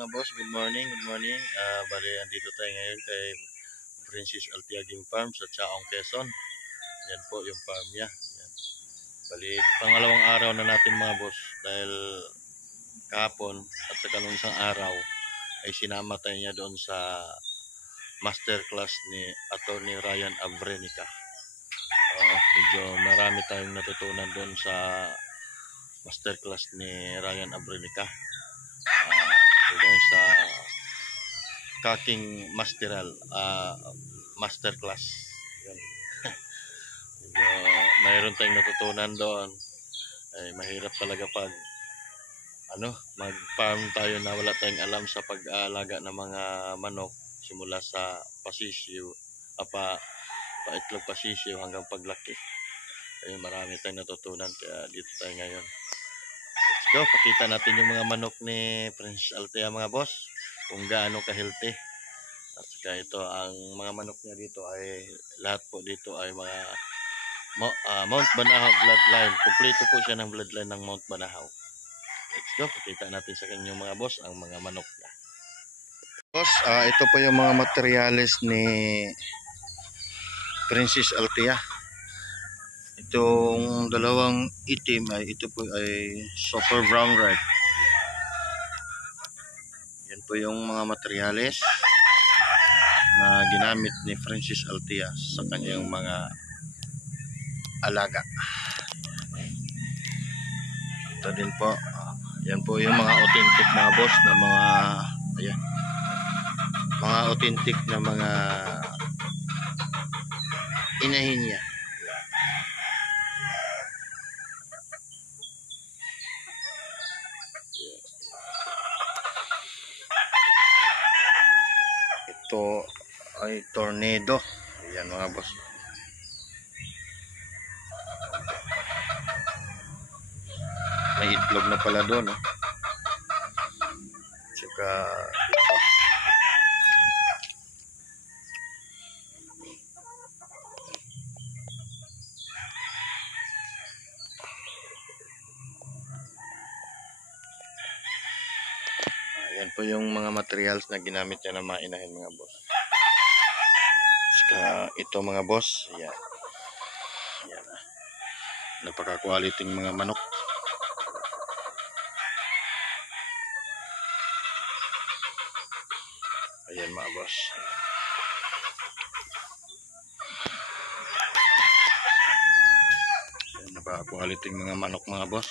mga boss, good morning, good morning. Bali, andito tayo ngayon kay Princess Altiaging Farm sa Chaong, Quezon. Yan po yung farm niya. Yan. Bali, pangalawang araw na natin mga boss dahil kahapon at sa kanong isang araw ay sinama tayo niya doon sa masterclass ni Attorney Ryan Abrenica. Medyo marami tayong natutunan doon sa masterclass ni Ryan Abrenica. Sa cooking masterclass. Yan. Mayroon tayong natutunan doon. Ay mahirap talaga pag mag-farm tayo na wala tayong alam sa pag-aalaga ng mga manok simula sa pasisyo, paitlog pasisyo hanggang paglaki. Ay marami tayong natutunan kaya dito tayo ngayon. Let's go, pakita natin yung mga manok ni Princess Altia mga boss, kung gaano ka-healthy. At saka ito, ang mga manok niya dito ay, lahat po dito ay mga Mount Banahaw bloodline. Kompleto po siya ng bloodline ng Mount Banahaw. Let's go, pakita natin sa kanyang mga boss ang mga manok niya. Boss, ito po yung mga materyales ni Princess Altia. Itong dalawang itim ay ito po ay super brown red. Yan po yung mga materyales na ginamit ni Princess Altia sa kanyang mga alaga. Ito din po. Yan po yung mga authentic na boss na mga authentic na mga inahin niya. Ito ay tornado. Ayan mga boss. May itlog na pala doon. Tsaka ito. Ayan po yung mga materials na ginamit niya na mainahin mga boss. Tsaka ito mga boss. Ayan. Ayan. Napaka-quality ng mga manok. Ayan mga boss. Ayan, napaka-quality ng mga manok mga boss.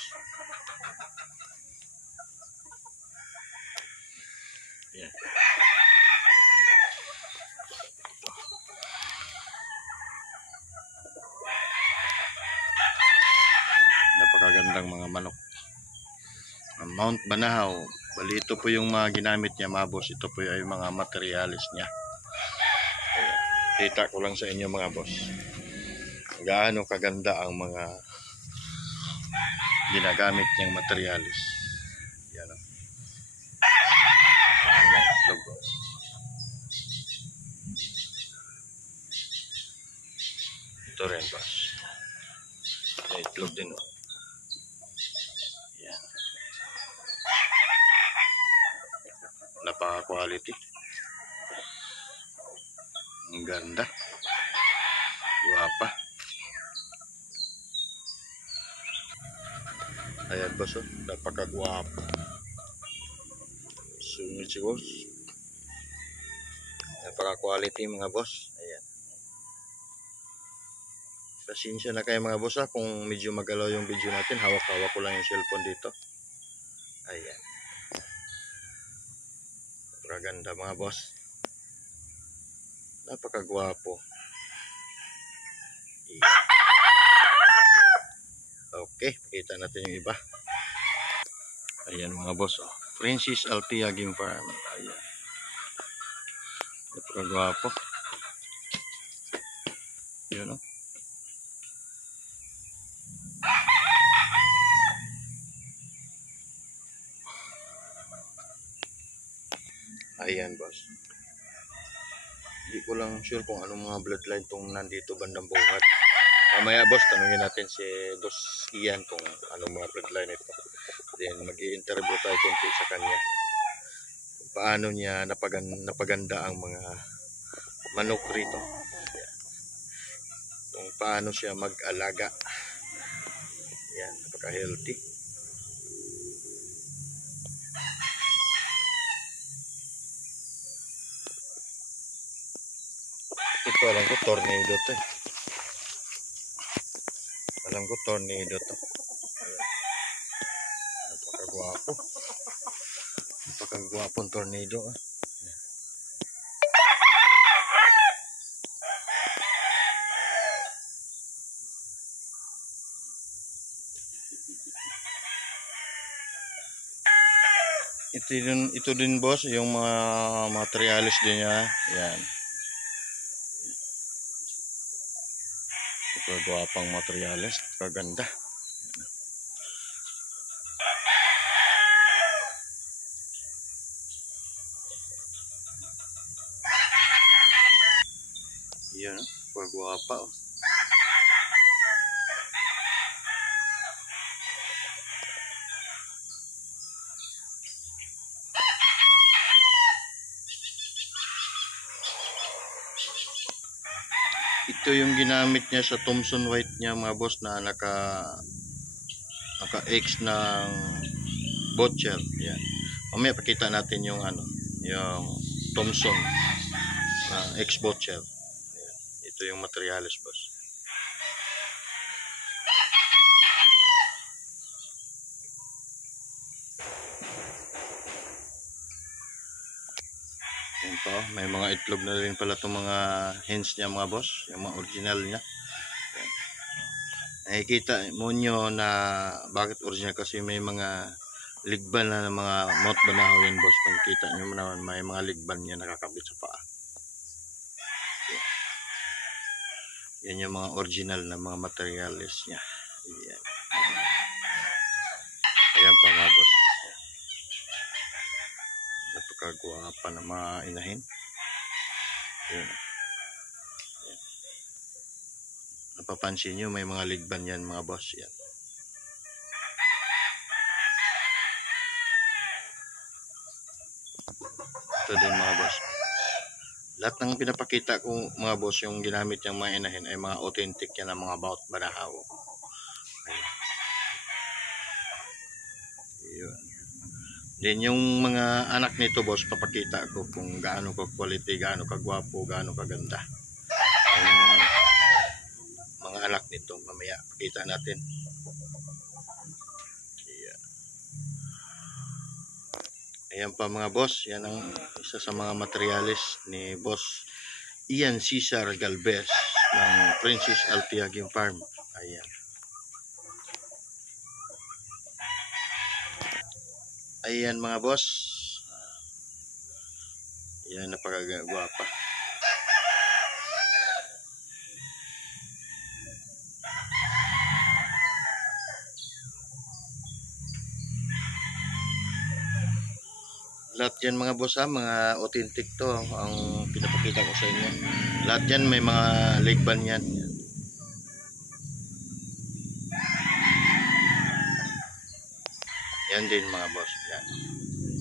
Ayan. Napakagandang mga manok. Mount Banahaw. Bali ito po yung mga ginamit niya mga boss. Ito po ay mga materials niya. Ayan. Kita ko lang sa inyo mga boss. Gaano kaganda ang mga ginagamit niyang materials. Yan o. Ito rin boss. May itlog din o. Yan. Napaka-quality. Ang ganda. Guwapa. Ayan boss o. Napaka-guwapa. Sunod si boss. Napaka-quality mga boss. Ayan. Pasensya na kayo mga boss kung medyo magalaw yung video natin. Hawak-hawak ko lang yung cellphone dito. Ayan. Napakaganda mga boss. Napakagwapo. Okay, kita natin yung iba. Ayan mga boss. Princess Altiaging Farm. Ayan. Napakagwapo. Yun o. Ayan boss. Hindi ko lang sure kung anong mga bloodline itong nandito bandang buhat. Mamaya boss, tanungin natin si Boss Ian kung anong mga bloodline ito. Then mag-i-interview tayo kunti sa kanya. paano niya napaganda ang mga manok rito. Yan. Kung paano siya mag-alaga. Yan, napaka-healthy. Ito alam ko tornado to eh. Alam ko tornado to. Napakagwapo. Napakagwapong tornado ah. Ito din boss, yung mga materialis din niya. Yan. Napakagwapang materialis, kaganda. Yan, napakagwapa oh. Ito yung ginamit niya sa Thompson White niya mga boss na naka-X ng botcher. Yan. Mamaya pakita natin yung yung Thompson X botcher. Yan. Ito yung materialis boss. Yan po, may mga itlog na rin pala itong mga hens niya mga boss, yung mga original niya. Yan. Nakikita mo nyo na bakit original kasi may mga ligban na mga mount banahaw yan boss. Makikita nyo naman may mga ligban niya nakakabit sa paa. Yan yung mga original na mga materials niya. Yan. Ayan pa mga boss. Napakagwapa na mga inahin. Ayan. Ayan. Napapansin nyo may mga ligban yan mga boss. Yan. Ito din mga boss. Lahat ng pinapakita ko mga boss yung ginamit yung mga inahin ay mga authentic yan ng mga mount banahaw. Yun. Then yung mga anak nito boss, papakita ko kung gaano ka quality, gaano ka gwapo, gaano ka ganda. Ang mga anak nito, mamaya pakita natin. Yeah. Ayan pa mga boss, yan ang isa sa mga materialis ni boss Ian Cesar Galvez ng Princess Altiaging Farm. Ayan. Ayan mga boss. Yan, napakagwapa. Lahat yan mga boss mga authentic to ang pinapakita ko sa inyo. Lahat yan may mga ligban yan. Yan din mga boss. Yan.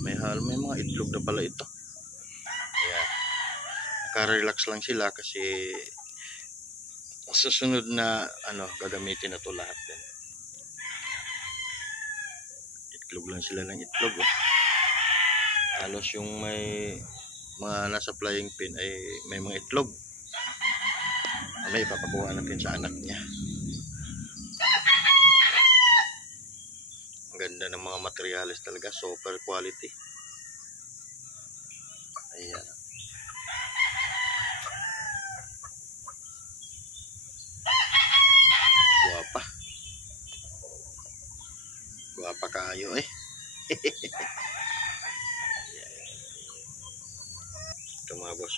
May mga itlog na pala ito. Ayan. Naka-relax lang sila kasi susunod na gagamitin na to lahat din. Itlog lang sila ng itlog oh. Halos yung may mga nasa flying pin ay may mga itlog. May ipapakuha natin sa anak niya. Ang ganda ng mga materials talaga, super quality. Ayan. Guwapa. Guwapa kayo eh. Ito mga boss.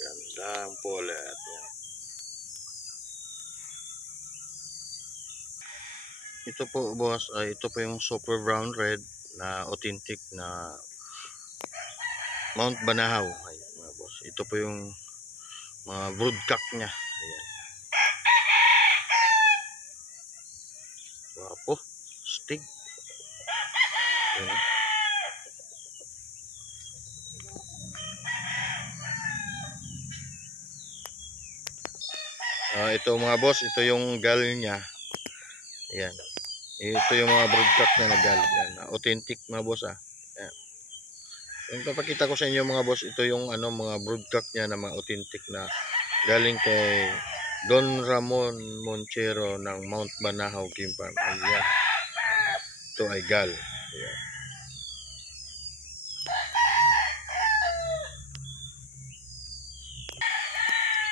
Ganda ang polet. Yan. Ito po boss, ito po yung super brown red na authentic na Mount Banahaw. Ayan mga boss. Ito po yung mga broodcock niya. Ayan. Wapo. Stig. Yan. Ito mga boss, ito yung gal niya. Ayan. Ito yung mga broodcock na gal. Yan. Authentic mga boss Ayan. Yung papakita ko sa inyo mga boss, ito yung mga broodcock niya na mga authentic na galing kay Don Ramon Monchero ng Mount Banahaw Game Farm. Ayan. Ito ay gal. Ayan.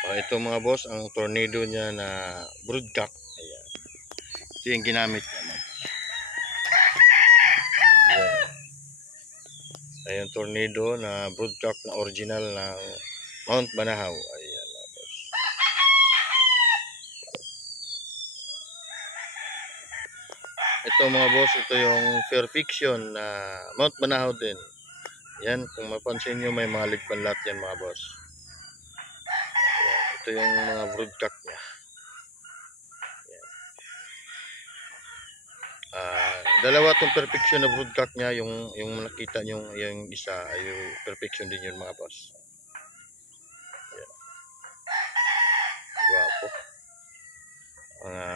Ito mga boss, ang tornado niya na broodcock. Ayan. Ito yung ginamit niya. Ayan. Ayan, tornado na broodcock na original ng Mount Banahaw. Ayan mga boss. Ito mga boss, ito yung Perfection na Mount Banahaw din. Ayan, kung mapansin nyo may mga ligbanlat yan mga boss. Ayan, ito yung mga broodcock niya. Dalawa tong Perfection na broodcock niya, yung nakita nyo yung isa ay yung Perfection din yun mga boss. Ayan. Guwapo. Mga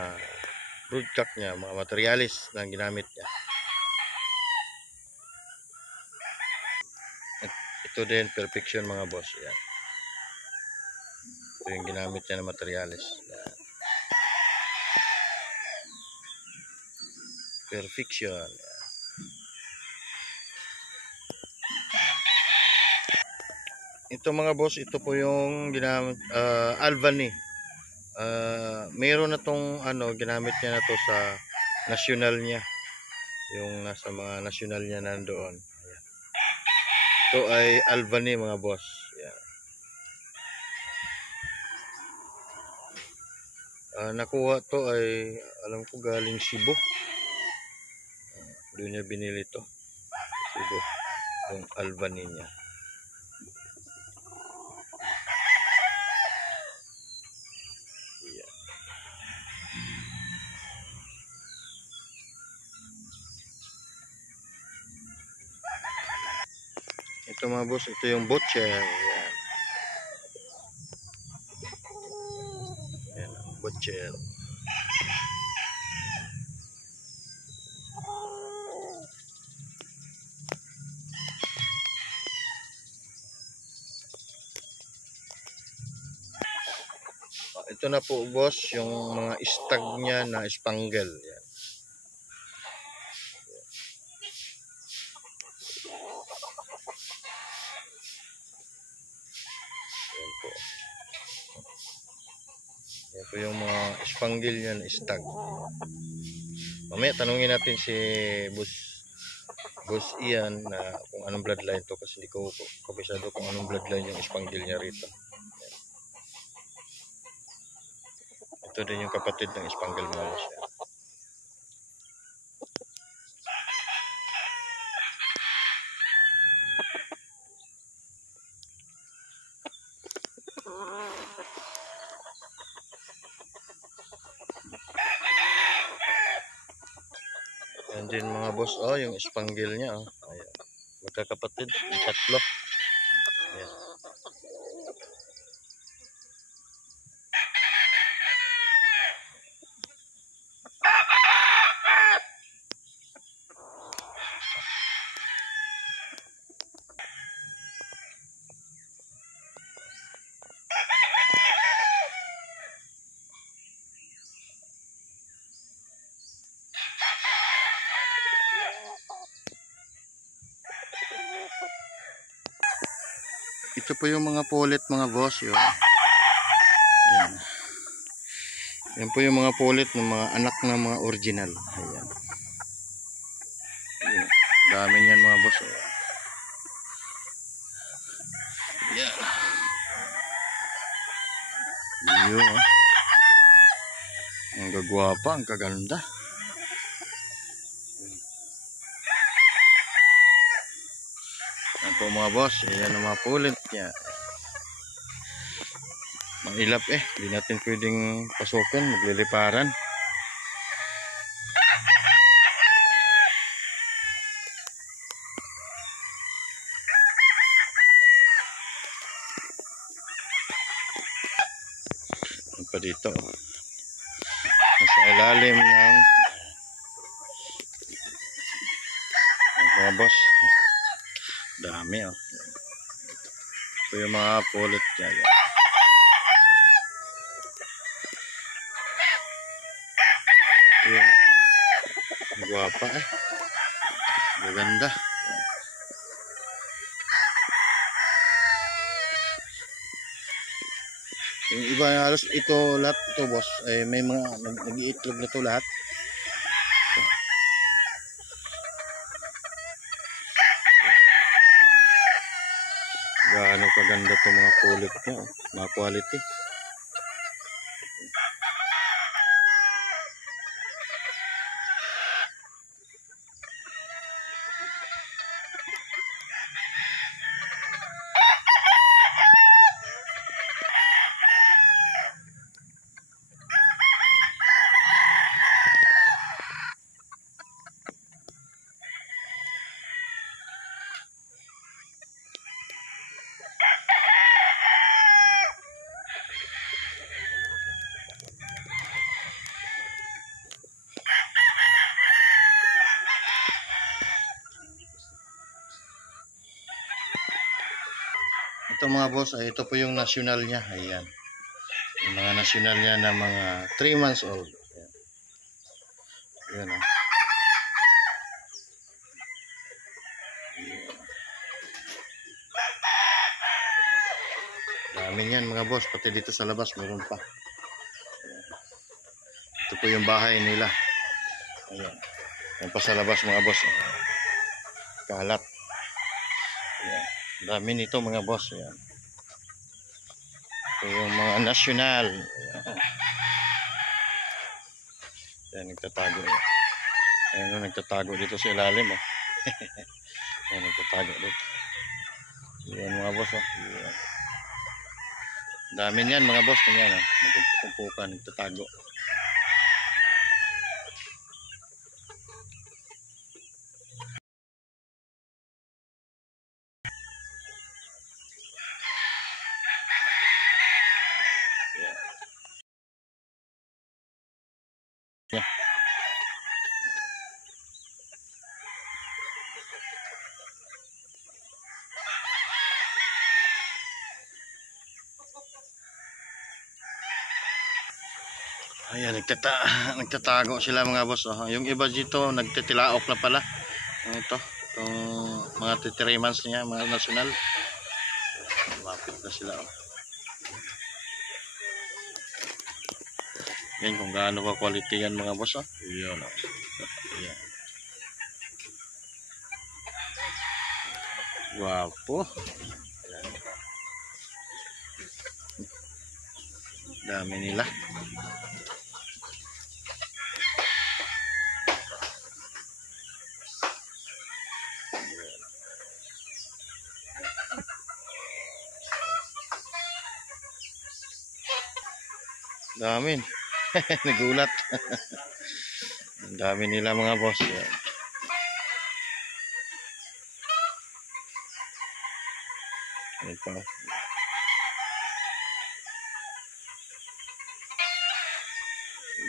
broodcock niya, mga materialis na ginamit niya. Ito din Perfection mga boss. Ayan. Ito yung ginamit niya na materialis. Ayan. Perfection. Ito mga boss, ito po yung ginamit Albany. Meron na tong ginamit niya na to sa national niya. Yung nasa mga national niya nandoon. Ayan. Ito ay Albany mga boss. Ayan. Nakuha to ay alam ko galing Cebu. Doon niya binili to. Cebu. Yung Albany niya. Ito mga boss, ito yung butcher. Ayan. Ayan, butcher. Ito na po boss, yung mga stag niya na spangle. Ayan. Ayan po. Yan po yung mga spangle niya na stag. Mamaya tanungin natin si Boss Ian na kung anong bloodline to kasi hindi ko kabisado kung anong bloodline yung spangle niya rito. Ayan. Ito din yung kapatid ng spangle mga boss. Ayan. Yan din mga boss, yung spangle niya, Ayan. Magkakapatid, tatlo. Ayan. Ito po yung mga pulit mga boss yun. Yan. Yan po yung mga pulit ng mga anak ng mga original. Ayan. Ayan. Dami niyan mga boss. Yan. Yun. Ang gagwapa, ang kaganda. Yan po mga boss. Ayan ang mga pulit niya. Mailap hindi natin pwedeng pasukin, magliliparan. pa dito. Nasa ilalim ng mga boss. Dami oh. Ito yung mga pulot dyan. Ayan oh. Guwapa eh. Maganda. Yung iba halos ito lahat ito boss eh, may mga nag-iitlog na to lahat. Gaano kaganda to mga pulot niya oh. Mga quality. Ito mga boss, ay ito po yung national niya. Ayan. Yung mga national niya na mga 3 months old. Ayan. Ayan oh. Dami niyan mga boss, pati dito sa labas meron pa. Ayan. Ito po yung bahay nila. Ayan. Yan pa sa labas mga boss. Kalat. Ayan. Dami nito mga boss. Ayan. Ito yung mga national. Ayan. Ayan, nagtatago. Ayan, nagtatago dito sa ilalim. Oh. Ayan, nagtatago dito. Ayan mga boss. Oh. Ayan. Dami niyan mga boss. Ayan, oh. Nagpupukan, nagtatago. Yeah. Ayan, nagtatago sila mga boss. Oh. Yung iba dito, nagtitilaok na pala. Ito, itong mga 3 months niya, mga national. Mapit na sila. Oh. Yan, kung gaano ka quality yan mga boss. Oh. Ayan, oh. Ayan. Guwapo. Ayan. Dami nila. Dami. Nagulat. Ang dami nila mga boss. Yan. Ito.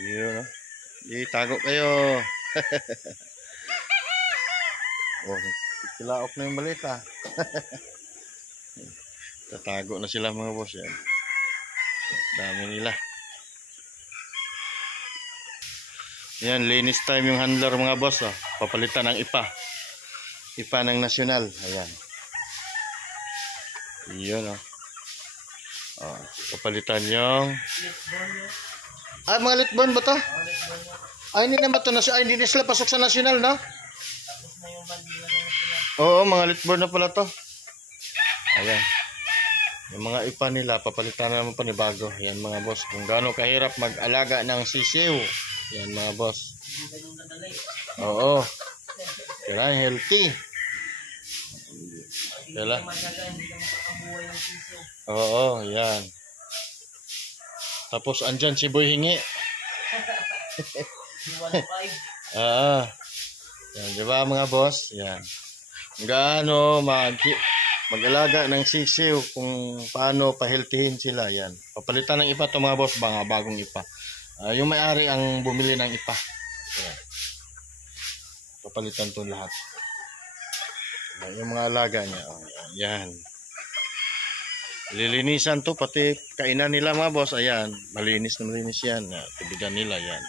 Yun. Itago kayo. Oh, kilaok na yung balita. Tatago na sila mga boss. Yan. Dami nila. Yan, linis time yung handler mga boss. Oh. Papalitan ng ipa. Ipa ng national. Ayan. Yun oh. Oh, papalitan yung mga litbon ba to? Ay, hindi naman to. Ay, hindi na sila pasok sa national, no? Oo, mga litbon na pala to. Ayan. Yung mga ipa nila, papalitan na naman panibago. Yan mga boss. Kung gaano kahirap mag-alaga ng sisiw. Yan mga boss. Oo. Kailangan healthy. Kailangan. Oo, yan. Tapos andyan si Boy Hingi. Yan, di ba mga boss? Yan. Gaano mag-alaga ng sisiw, kung paano paheltihin sila. Yan. Papalitan ng ipa to mga boss, mga bagong ipa. Yung may-ari ang bumili ng ipa. Yan. Papalitan to lahat. Yung mga alaga niya. Yan. Lilinisan to, pati kainan nila mga boss. Ayan, malinis na malinis yan. Tubigan nila yan.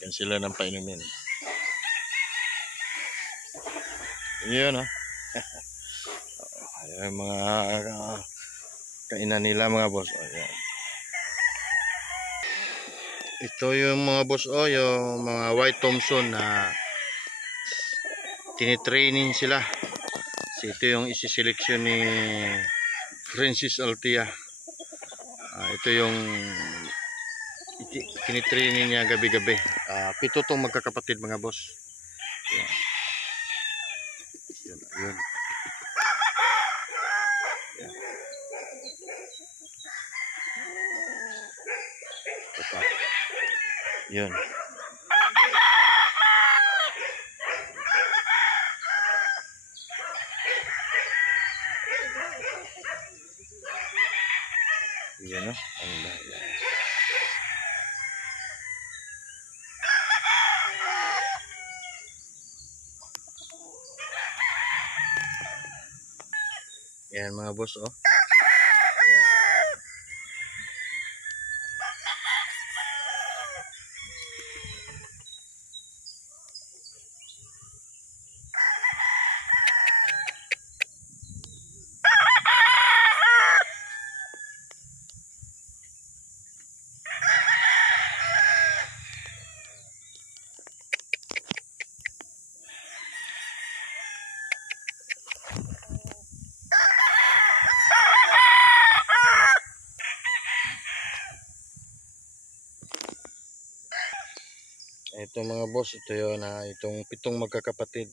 Yan sila ng painumin. Yun, oh. Ayan, mga kainan nila mga boss. Ayan. Ito yung mga boss, yung mga white Thompson na tinitraining sila. Ito yung isiseleksyon ni Francis Altia. Ito yung tinitraining niya gabi-gabi. 7 tong magkakapatid mga boss. Ayan. Yun, yun. Ayan. Ito. Yun. Yan, oh. Yan mga boss, oh. Ito mga boss, ito yun, itong 7 magkakapatid.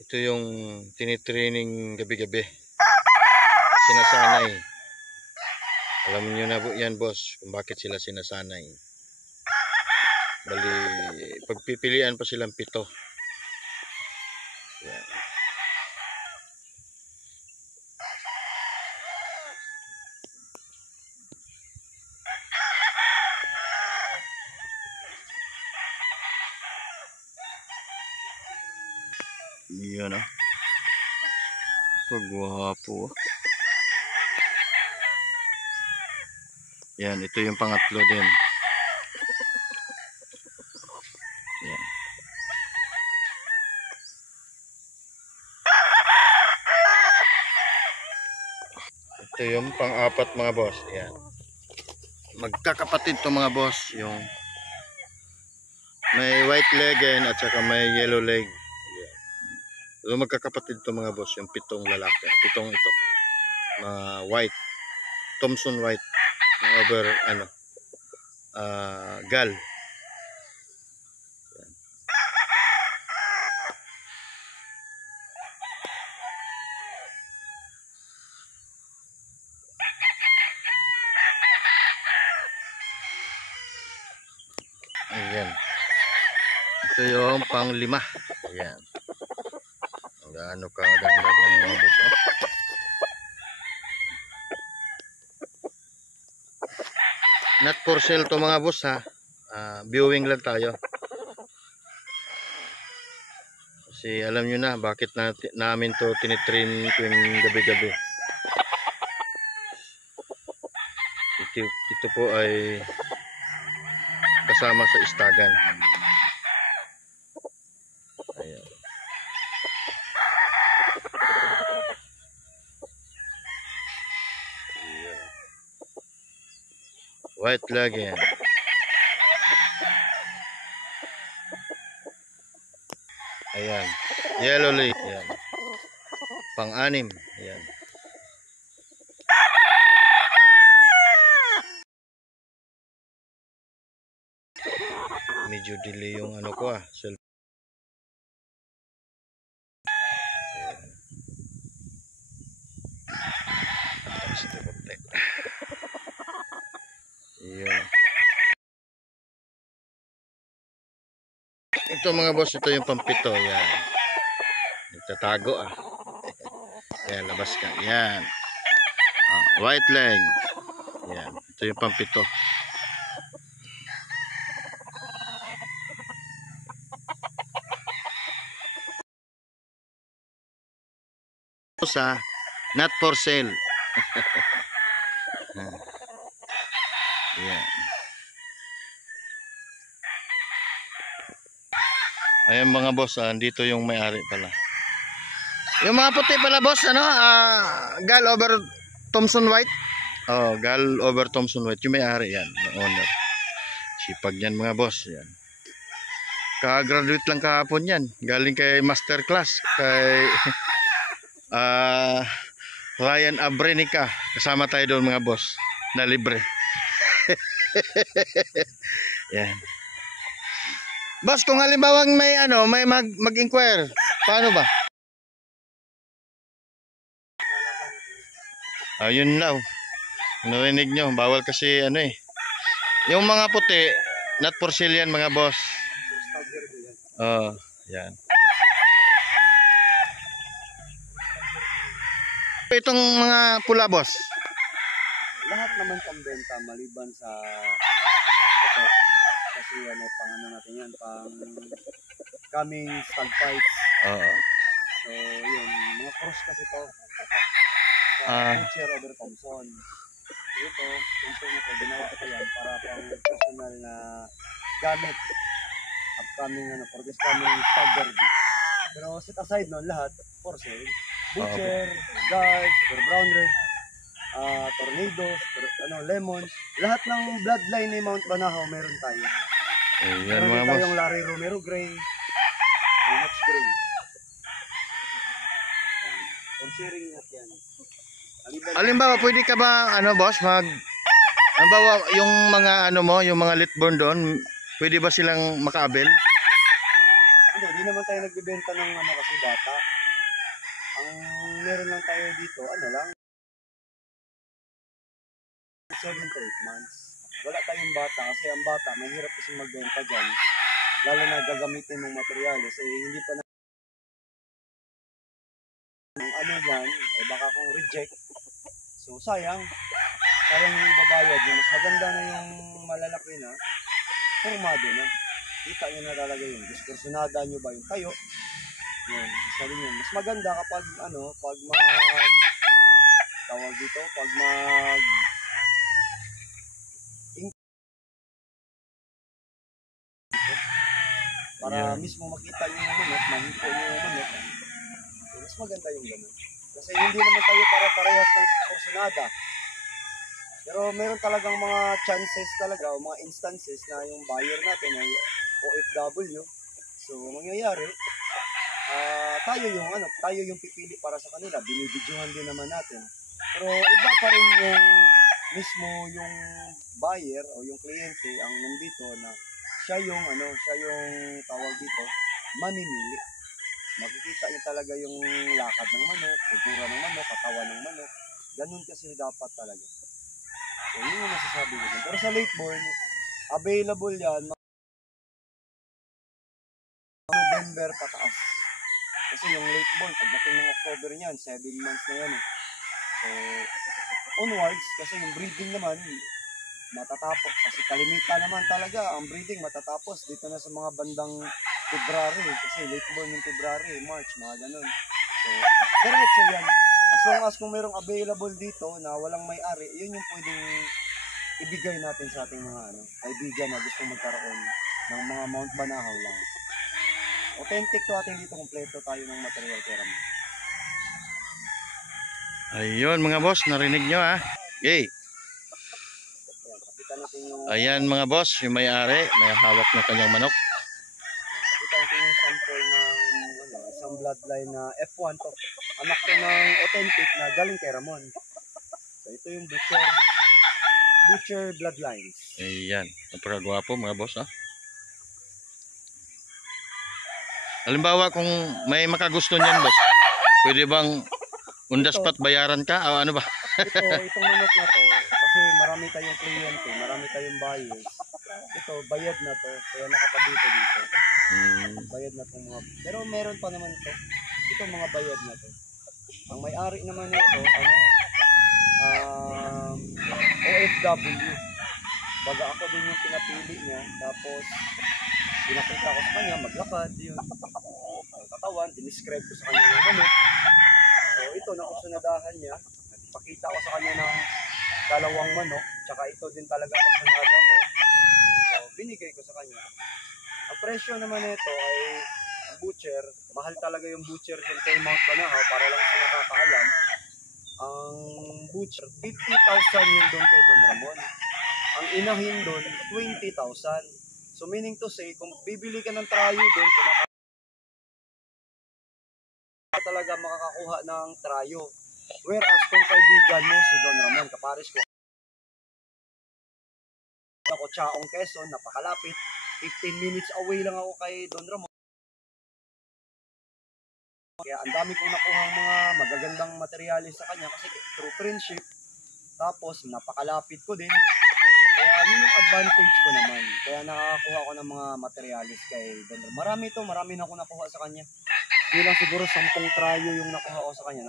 Ito yung tinitraining gabi-gabi. Sinasanay. Alam niyo na po yan boss, kung bakit sila sinasanay. Bali, pagpipilian pa silang 7. Yan. Yun, oh. Pagwapo. Yan, ito yung pangatlo din. Yan. Ito yung pang-4 mga boss. Yan. Magkakapatid to mga boss. Yung may white leg at saka may yellow leg. So, magkakapatid to mga boss, yung 7 lalaki, 7 ito. White, Thompson white, over gal. Ayan. Ito yung pang-5. Ayan. Gaano ka ganda ng mga boss, oh. Not for sale to mga boss, ha. Viewing lang tayo. Kasi alam nyo na bakit namin to tinitrain tuwing gabi-gabi. Ito po ay kasama sa istagan. Ayan. White leg yan. Ayan. Yellow leg. Ayan. Pang-6. Ayan. Medyo delay yung ano ko, cellphone. Ayan. Yun. ito mga boss, ito yung pampito. Yan. Nagtatago ah. Yan, labas ka. Yan. White leg. Yan. Ito yung pampito. Sa not for sale. Yan. Ayan mga boss, dito yung may-ari pala. Yung mga puti pala boss, ano? Gal over Thomson White. Oh, Gal over Thomson White. Yung may-ari yan, yung owner. Sipag yan mga boss, yan. Ka-graduate lang kahapon yan. Galing kay masterclass kay Ryan Abrenica. Kasama tayo doon mga boss, na libre. Yan. Boss, kung halimbawa may may mag-inquire, paano ba? Yun lang. Narinig nyo, bawal kasi yung mga puti, not for sale yan mga boss. Yan. Itong mga pula boss, lahat naman pambenta maliban sa ito. Kasi pang natin yan, pang coming stag fights. So yun, mga cross kasi to. Butcher over Thompson. So ito, Thompson ito, ginawa ko yan para pang personal na gamit. Upcoming for this coming stag derby. Pero set aside nun lahat, for sale. Butcher, guard, super brown red, tornado, lemon, lahat ng bloodline ni Mount Banahaw meron tayo. Ayan mga boss. Meron tayong Larry Romero Gray, Max Gray. Sharing natin yan. Halimbawa, pwede ka ba boss halimbawa yung mga yung mga litborn doon, pwede ba silang makaabel? Hindi naman tayo nagbebenta ng kasi bata. Ang meron lang tayo dito, lang 7 to 8 months. Wala tayong bata kasi ang bata mahirap kasi magbenta dyan. Lalo na gagamitin ng materyales hindi pa na yan, baka kung reject. So sayang yung ibabayad nyo. Mas maganda na yung malalaki na, formado na. Kita nyo na talaga yun. Diskursunada nyo ba yung tayo? Yun, isa rin yun. Mas maganda kapag pag tawag dito, pag para mismo makita nyo yung manok, mahito nyo yung manok. So, mas maganda yung ganun. Kasi hindi naman tayo para-parehas ng porsyonada. Pero meron talagang mga chances talaga, o mga instances na yung buyer natin ay OFW. So, mangyayari, tayo yung pipili para sa kanila. Binibidyohan din naman natin. Pero iba pa rin yung mismo yung buyer o yung kliyente ang nandito na siya yung tawag dito, mamimili. Makikita niya talaga yung lakad ng manok, kultura ng manok, katawan ng manok. Ganun kasi dapat talaga. So, yun yung masasabi ko dyan. Pero sa late born, available yan November pataas. Kasi yung late born, pagdating ng October niyan, 7 months na yan. So, onwards, kasi yung breeding naman, matatapos. Kasi kalimitan naman talaga, ang breeding matatapos dito na sa mga bandang February. Kasi late born yung February, March, mga ganun. So, diretso yan. As long as kung mayroong available dito na walang may-ari, yun yung pwedeng ibigay natin sa ating mga kaibigan na gusto magkaroon ng mga Mount Banahaw lang. Authentic to ating dito, kompleto tayo ng material keram. Ayun mga boss, narinig nyo Yay! Ayan mga boss, yung may-ari, may hawak na kanyang manok. Pakita natin yung sample ng isang bloodline na F1 to. Anak to ng authentic na galing kay Ramon. So ito yung butcher bloodline. Ayan, napakagwapo mga boss Halimbawa kung may makagusto niyan boss, pwede bang on the spot bayaran ka o ano ba? Itong manok na to, kasi marami tayong kliyente, marami tayong buyers. Ito, bayad na to, kaya nakapabito dito. Bayad na itong mga, pero meron pa naman to. Ito mga bayad na to. Ang may-ari naman nito, OFW. Baga ako din yung pinapili niya. Tapos, pinakita ko sa kanya, maglakad, yun. Ang katawan, dinescribe ko sa kanya yung manok. So, ito, nakusunadahan niya. Pakita ko sa kanya ng dalawang manok. Tsaka ito din talaga kusunada ko. So, binigay ko sa kanya. Ang presyo naman nito ay, ang butcher, mahal talaga yung butcher dun kay Mount Banahaw, para lang sa nakakaalam. Ang butcher, 50,000 yung doon kay Don Ramon. Ang inahin doon, 20,000. So meaning to say, kung bibili ka ng trayo doon, talaga makakakuha ng trayo. Whereas kung kaibigan mo si Don Ramon, kapares ko, ako Chaong Quezon, napakalapit, 15 minutes away lang ako kay Don Ramon. Kaya ang dami kong nakuhang mga magagandang materyales sa kanya kasi through friendship. Tapos napakalapit ko din. Kaya yun yung advantage ko naman. Kaya nakakakuha ko ng mga materyales kay Don Ramon. Marami na ako nakuha sa kanya. Di lang siguro 10 trayo yung nakuha ko sa kanya.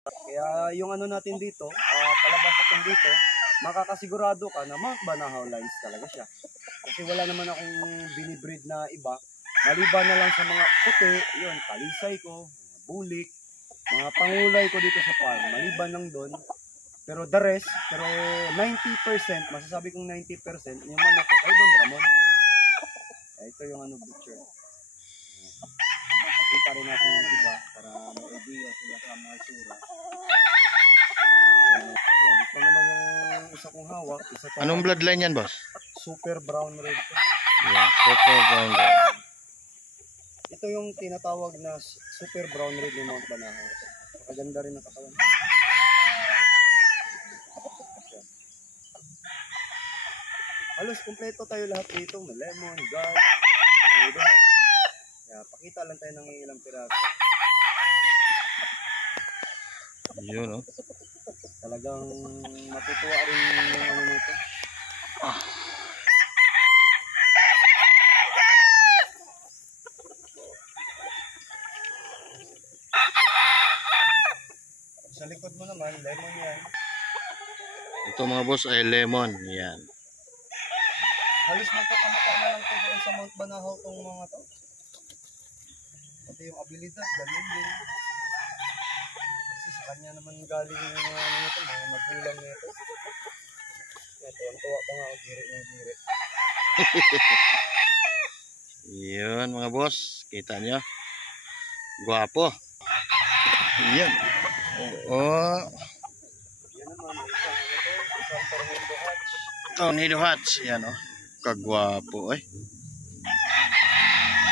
Kaya yung ano natin dito, palabas natin dito, makakasigurado ka na Mount Banahaw lines talaga siya. Kasi wala naman akong binibreed na iba. Maliban na lang sa mga puti, yun, talisay ko, mga bulik, mga pangulay ko dito sa farm. Maliban lang doon. Pero the rest, 90%, masasabi kong 90%, yung manok ko kay Don Ramon. Ito yung ano butcher. Kita rin natin yung iba para may idea sila sa mga sura. Ito naman yung isa kong hawak. Anong bloodline yan, boss? Super brown red. Yeah, super brown red. Ito yung tinatawag na super brown red ng Mount Banahaw. Maganda rin ang katawan. Halos kumpleto tayo lahat dito. May lemon, gold, tornado. Kaya pakita lang tayo ng ilang piraso. Yun, oh. Talagang matutuwa rin yung ano nito. Sa likod mo naman, lemon yan. Ito mga boss ay lemon. Yan. Halos magkakamata na lang ito doon sa Mount Banahaw tong mga to. Pati yung abilidad, ganun din. Kasi sa kanya naman galing yung mga ano nito, mga magulang nito. Ito, ang tuwa pa nga ako, girit ng girit. Yun mga boss. Kita nyo. Guwapo. Yan. Oo. Yan naman, isang tornado hatch. Tornado hatch. Yan, oh. Kagwapo, eh.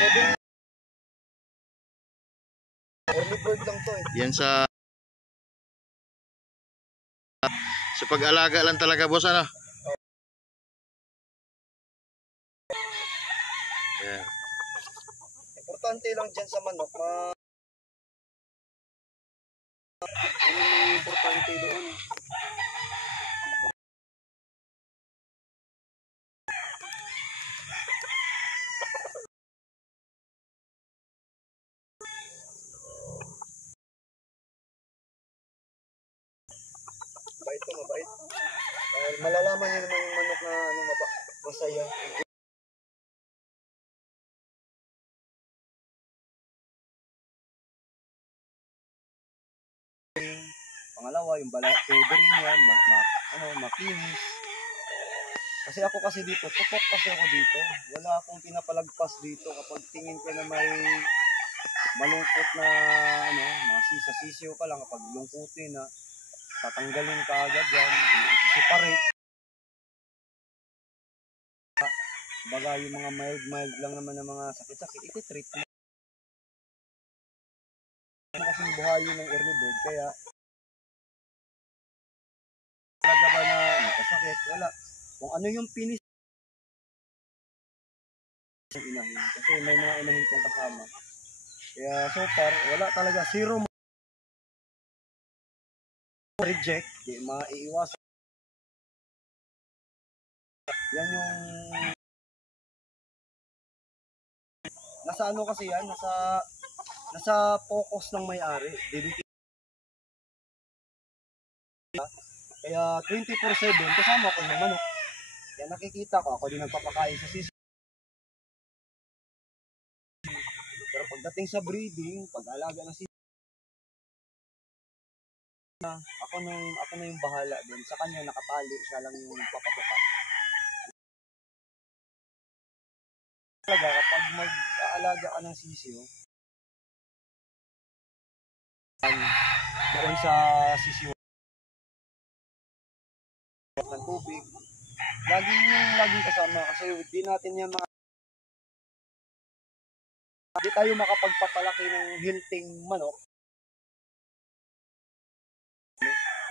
7 early bird lang to eh. Yan sa pag-alaga lang talaga, boss, ano? Yan. Importante lang dyan sa manok, importante doon. Mabait to, mabait. Dahil malalaman niyo naman yung manok na ano, masaya. Pangalawa, yung pwede rin yan, makinis. Kasi ako kasi dito, tutok kasi ako dito. Wala akong pinapalagpas dito kapag tingin ko na may malungkot na ano, masisa-sisiyo ka lang kapag lungkutin na tatanggalin ka agad yan, i-separate. Baga yung mga mild lang naman ng mga sakit-sakit, iti-treat mo. Kasi buhayin ng early bird, kaya talaga ba na nakasakit? Wala. Kung ano yung pinis ng inahin, kasi may mga inahin kong kasama. Kaya so far, wala talaga, zero reject, di maiiwasan. Yan yung nasa ano kasi yan, nasa focus ng may-ari. Kaya 24/7 kasama ko yung manok. Kaya nakikita ko, ako din nagpapakain sa sisi. Pero pagdating sa breeding, pag-alaga ng sisi, ako na yung bahala doon. Sa kanya nakatali, siya lang yung papatuka. Talaga, kapag mag-aalaga ka ng sisiyo, doon sa sisiyo ng tubig, laging kasama kasi di natin yan di tayo makapagpapalaki ng hilting manok.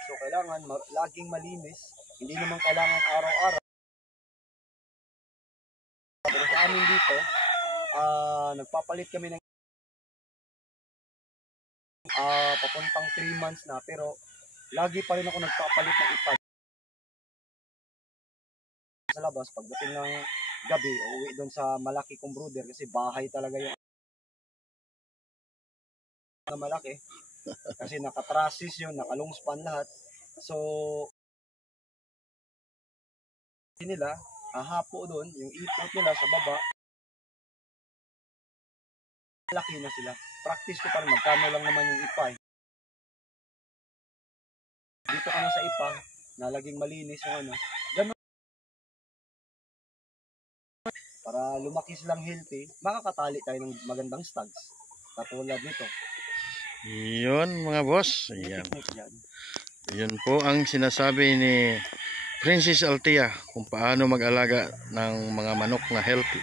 So kailangan laging malinis, hindi naman kailangan araw-araw. Pero sa amin dito, nagpapalit kami ng papuntang 3 months na, pero lagi pa rin ako nagpapalit ng ipa sa labas. Pagdating ng gabi, uuwi doon sa malaki kong brooder kasi bahay talaga yung na malaki kasi nakatrasis yun, nakalungspan lahat. So nila hahapo doon yung ipot nila sa baba, laki na sila. Practice ko pa rin, magkano lang naman yung ipa dito ka na sa ipa na laging malinis yung ano, ganun. Para lumaki silang healthy, makakatali tayo ng magandang stags katulad nito. Yun mga boss. Ayan. Technique yan. Yun po ang sinasabi ni Princess Althea kung paano mag-alaga ng mga manok na healthy.